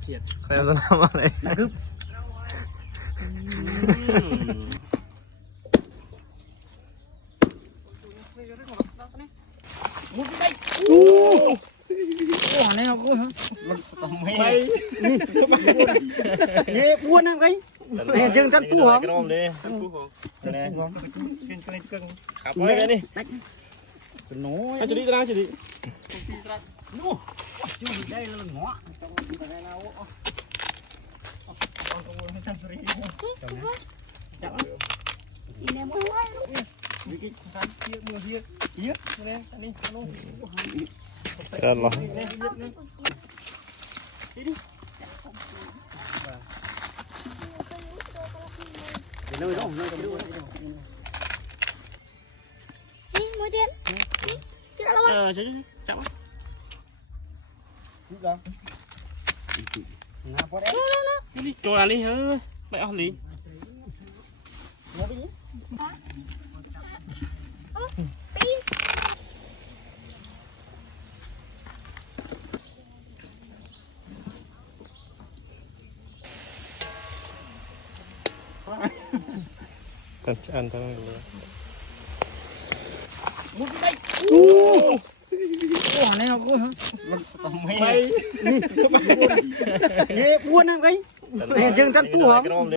เฉียด ใครจะทำอะไร นะครับมุดไปโอ้โหนี่เอากูฮะไปนี่บ้วนนะไงนี่จึงจัดปูหอม cái nôm đi nè cái khắp quay đi เป็นน้อย cho đi ra cho đi นู้จูดได้แล้วหัวจังหวะไหนเราเอาตัวให้ทำสรีจับอีเนี่ยมันไล่ลูกนี่กินการเชี่ยมือเชี่ยเนี่ยนี่น้อง rồi lo เดี๋ยวเราต้องไปดู นี่มือเดียนเจอแล้วมั้ง chứ chậm นี่ก็งาพอได้ đi cho ăn đi hả mày ăn đi มาดิ ตี cần ăn thôi มุดไปโอ้โหนี่เอากูฮะไปนี่บ้วนนะไงนี่จึงจัดปูหอม cái nôm đi